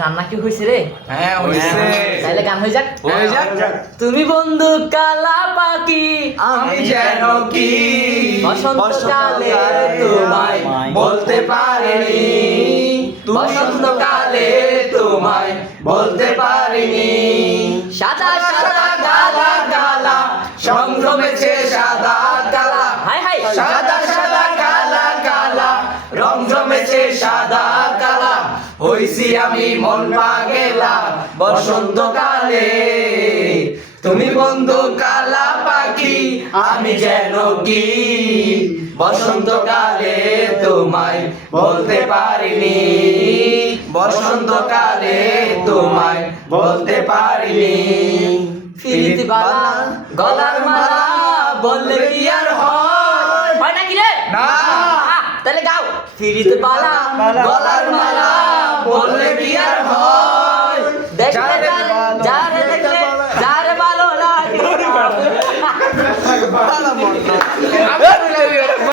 রান্না কি হয়েছে রে? হ্যাঁ হইছে। তাহলে গান হয়ে যাক। হয়ে যাক। তুমি বন্ধু কালা পাখি আমি যেন কি বসন্তকালে তোমায় বলতে পারিনি, বসন্তকালে তোমায় বলতে পারিনি। সাদা সাদা কালা কালা সংযমেছে সাদা কালা, হাই হাই সাদা সাদা কালা কালা রং জমেছে সাদা কালা। হইছি আমি মন পাগেলা বসন্তকালে। তুমি বন্ধু কালা পাখি আমি যেন কি বসন্তকালে তোমায় বলতে পারিনি, বসন্তকালে তোমায় বলতে পারিনি। ফিরিতে বালা গলার মালা বললে কি আর হয়? হয় নাকি রে? না। তাহলে গাও। ফিরিতে বালা গলার মালা বললে কি আর হয়? দেখলে যারে দেখলে যারে ভালো লাগে